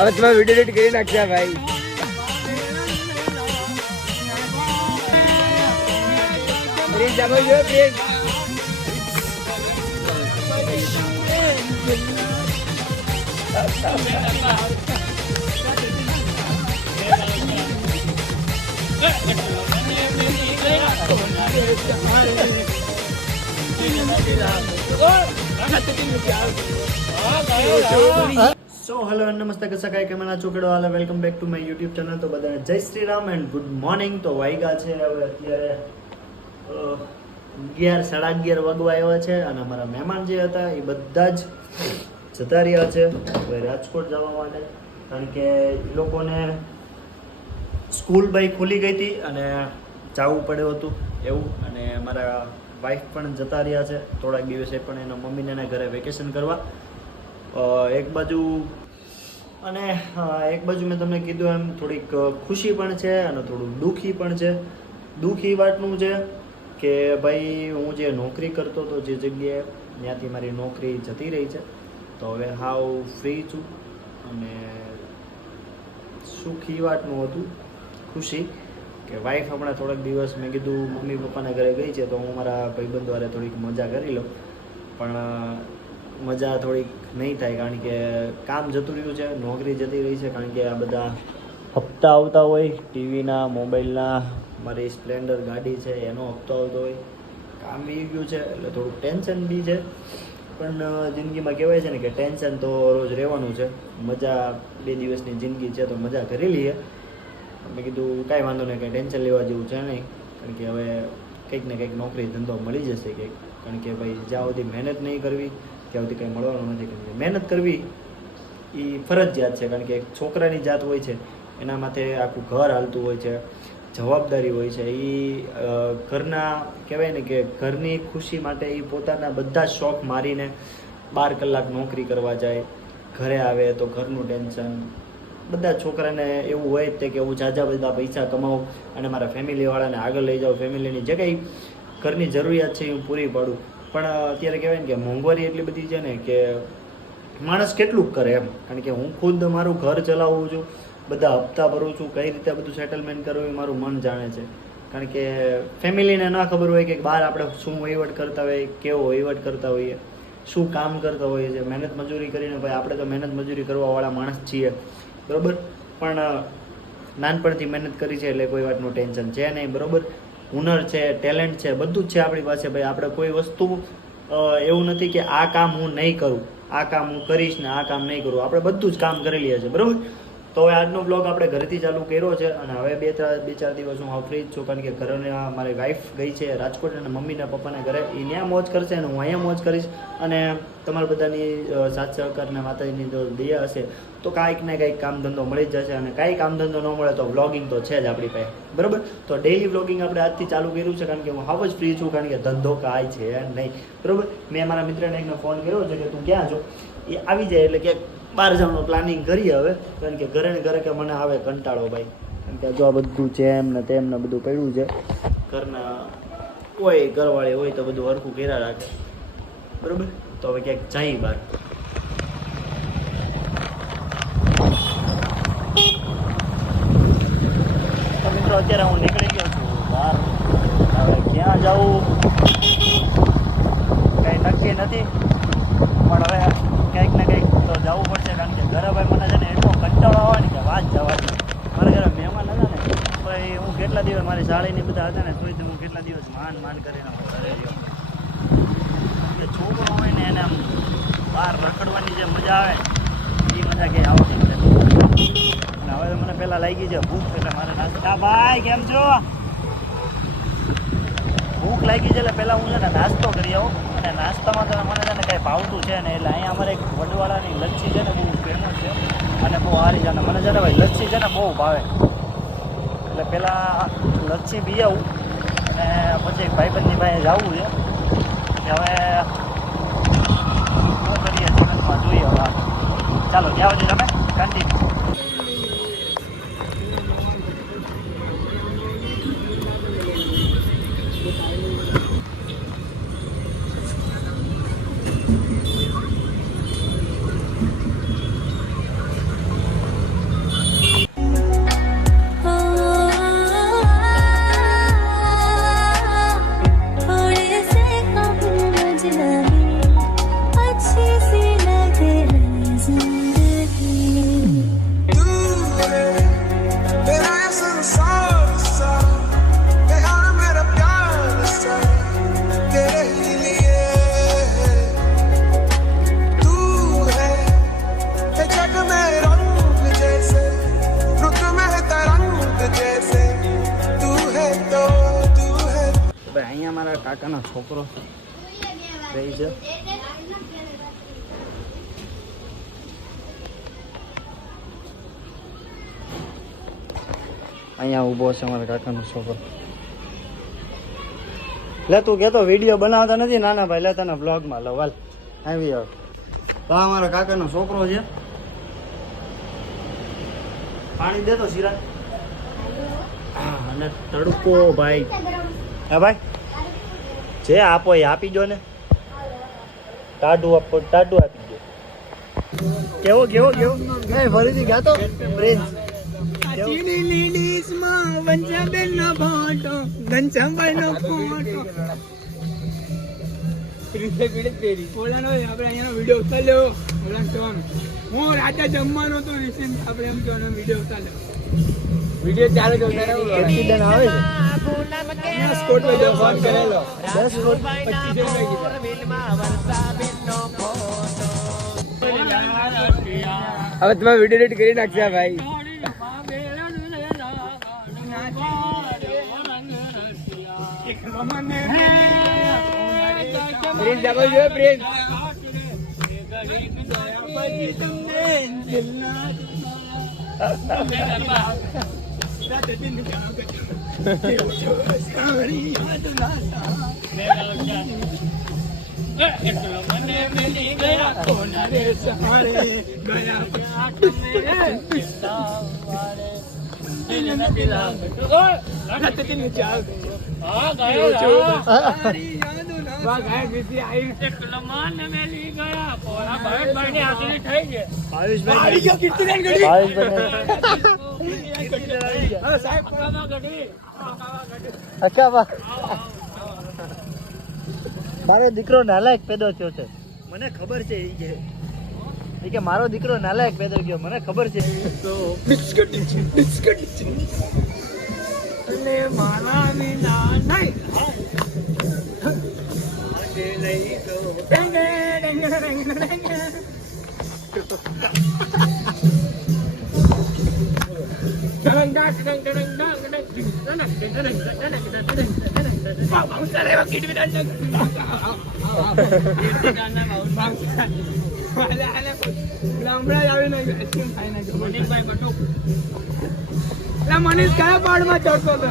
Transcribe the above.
હવે તમે video edit કરી નાખ્યા ભાઈ. પ્લીઝ જાગો જો પ્લીઝ. સો હેલો નમસ્તે કસા કાંઈ કેમેરા ચોકડો હાલ welcome back to my YouTube channel. તો બધાને જય Shri Ram and good morning. તો વાગ્યા છે હવે અત્યારે 11:30 વાગવા આવ્યા છે અને અમારા મહેમાન જે હતા એ બધા જ જતા રહ્યા છે હવે રાજકોટ જવા માટે, કારણ કે એ લોકોને સ્કૂલ બાઈ ખુલી ગઈ હતી અને જવું પડ્યું હતું એવું. અને મારા વાઈફ પણ જતા રહ્યા છે થોડાક દિવસે પણ એના મમ્મીને એના ઘરે વેકેશન કરવા એક બાજુ. અને એક બાજુ મેં તમને કીધું એમ થોડીક ખુશી પણ છે અને થોડું દુઃખી પણ છે. દુઃખ એ વાતનું છે કે ભાઈ હું જે નોકરી કરતો હતો જે જગ્યાએ ત્યાંથી મારી નોકરી જતી રહી છે, તો હવે હાવ ફ્રી છું. અને સુખ એ વાતનું હતું, ખુશી કે વાઈફ હમણાં થોડાક દિવસ મેં કીધું મમ્મી પપ્પાના ઘરે ગઈ છે તો હું મારા ભાઈબંધો હારે થોડીક મજા કરી લઉં, પણ મજા થોડીક નહીં થાય કારણ કે કામ જતું રહ્યું છે, નોકરી જતી રહી છે. કારણ કે આ બધા હપ્તા આવતા હોય ટીવીના, મોબાઈલના, મારી સ્પ્લેન્ડર ગાડી છે એનો હપ્તો આવતો હોય, કામ બી ગયું છે એટલે થોડુંક ટેન્શન બી છે. પણ જિંદગીમાં કહેવાય છે ને કે ટેન્શન તો રોજ રહેવાનું છે, મજા 2 દિવસની જિંદગી છે તો મજા કરી લઈએ. મેં કીધું કાંઈ વાંધો નહીં, કંઈ ટેન્શન લેવા જેવું છે નહીં, કારણ કે હવે કંઈક ને કંઈક નોકરી ધંધો મળી જશે કંઈક. કારણ કે ભાઈ જ્યાં સુધી મહેનત નહીં કરવી ત્યાં સુધી કંઈ મળવાનું નથી. કારણ કે મહેનત કરવી એ ફરજિયાત છે, કારણ કે એક છોકરાની જાત હોય છે એના માથે આખું ઘર હાલતું હોય છે, જવાબદારી હોય છે. એ ઘરના કહેવાય ને કે ઘરની ખુશી માટે એ પોતાના બધા શોખ મારીને 12 કલાક નોકરી કરવા જાય, ઘરે આવે તો ઘરનું ટેન્શન. બધા છોકરાને એવું હોય જ તે કે હું ઝાઝા બધા પૈસા કમાઉં અને મારા ફેમિલીવાળાને આગળ લઈ જાઉં, ફેમિલીની જે કંઈ ઘરની જરૂરિયાત છે એ હું પૂરી પાડું. પણ અત્યારે કહેવાય ને કે મોંઘવારી એટલી બધી છે ને કે માણસ કેટલું કરે એમ. કારણ કે હું ખુદ મારું ઘર ચલાવું છું, બધા હપ્તા ભરું છું, કઈ રીતે બધું સેટલમેન્ટ કરવું એ મારું મન જાણે છે. કારણ કે ફેમિલીને ના ખબર હોય કે બહાર આપણે શું વહીવટ કરતા હોઈએ, કેવો વહીવટ કરતા હોઈએ, શું કામ કરતા હોઈએ છીએ, મહેનત મજૂરી કરીને. ભાઈ આપણે તો મહેનત મજૂરી કરવાવાળા માણસ છીએ બરાબર, પણ નાનપણથી મહેનત કરી છે એટલે કોઈ વાતનું ટેન્શન છે નહીં બરાબર. હુનર છે, ટેલેન્ટ છે, બધું જ છે આપણી પાસે. ભાઈ આપણે કોઈ વસ્તુ એવું નથી કે આ કામ હું નહીં કરું, આ કામ હું કરીશ ને આ કામ નહીં કરું. આપણે બધું જ કામ કરી લઈએ છીએ બરાબર. તો હવે આજનો બ્લોગ આપણે ઘરેથી ચાલુ કર્યો છે અને હવે 2-4 દિવસ હું ફ્રી જ છું, કારણ કે ઘરે મારી વાઈફ ગઈ છે રાજકોટ અને મમ્મીના પપ્પાના ઘરે. એ ત્યાં મોજ કરશે અને હું અહીંયા મોજ કરીશ. અને તમારા બધાની સાથ સહકારને માતાજીની જો દયા હશે તો કાંઈક ને કંઈક કામ ધંધો મળી જ જશે. અને કાંઈ કામ ધંધો ન મળે તો વ્લોગિંગ તો છે જ આપણી પાસે બરાબર. તો ડેઈલી વ્લોગિંગ આપણે આજથી ચાલુ કર્યું છે, કારણ કે હું હાવ જ ફ્રી છું, કારણ કે ધંધો કાંઈ છે નહીં બરાબર. મેં મારા મિત્રને એકનો ફોન કર્યો છે કે તું ક્યાં છો, એ આવી જાય એટલે કે બહાર જવાનું પ્લાનિંગ કરીએ હવે. કારણ કે ઘરે ને ઘરે કે મને આવે કંટાળો ભાઈ, કારણ કે જો આ બધું છે એમ ને તેમ ને બધું પડ્યું છે. ઘરના હોય ઘરવાળી હોય તો બધું હરખું કર્યા રાખે બરાબર. તો હવે ક્યાંક જઈએ બહાર. તો મિત્રો અત્યારે હું નીકળી ગયો છું બહાર. હવે ક્યાં જાઉં કંઈ નક્કી નથી, પણ હવે કંઈક ને કંઈક તો જવું પડશે. કારણ કે ઘરે ભાઈ મને છે ને એટલો કંટાળો આવે ને કે વાત જવા દે. મારા ઘરે મહેમાન હતા ને ભાઈ, હું કેટલા દિવસ મારી શાળીની બધા હતા ને તોય હું કેટલા દિવસ માંડ કરીને હું ઘરે રહ્યો. એટલે છોકરો હોય ને એને આમ બહાર રખડવાની જે મજા આવે એ મજા કંઈ આવતી નથી. અને હવે મને પહેલાં લાગી છે ભૂખ, એટલે મારે નાસ્તા. ભાઈ કેમ છો? ભૂખ લાગી છે એટલે પહેલાં હું છે ને નાસ્તો કરી આવું. અને નાસ્તામાં તો મને છે ને કાંઈ ભાવતું છે ને, એટલે અહીંયા અમારે એક વડવાળાની લચ્છી છે ને બહુ ફેમસ છે અને બહુ સારી છે. અને મને છે ને ભાઈ લચ્છી છે ને બહુ ભાવે, એટલે પહેલાં લચ્છી પી આવું અને પછી ભાઈબંધની પાસે જવું છે. હવે શું કરીએ જીવનમાં જોઈએ હવે. ચાલો જાઓ છો તમે કન્ટિન્યુ. કાકાનો છોકરો રહી છે. અહીંયા ઊભો છે અમારા કાકાનો છોકરો. લે તું કહેતો વિડીયો બનાવતા નથી નાના ભાઈ, લે તને બ્લોગમાં લો વાલ આવી આવ. તો આ અમારા કાકાનો છોકરો છે. પાણી દે તો શિરા. અને તડકો ભાઈ. હા ભાઈ જે આપો એ આપી દો ને. ટાઢું આપો ટાઢું આપી દો. કેવો કેવો કેવો ફરીથી ગાતો પ્રિન્સ. વિડીયો ચાલુ જ ઉતારો. એક્સિડન્ટ આવે છે. સ્કોટ માં ફોન કરેલો 10 કોટ 25 હવે તમે વિડીયો એડિટ કરી નાખશે ભાઈ. પ્રિન્સ જમો જોઈએ પ્રિન્સ. મારો દીકરો નાલાયક પેદો થયો છે, મને ખબર છે. એ કે મારો દીકરો નાલાયક પેદો થયો, મને ખબર છે. તો મનીષ કયા પાડમાં ચડતો હતો?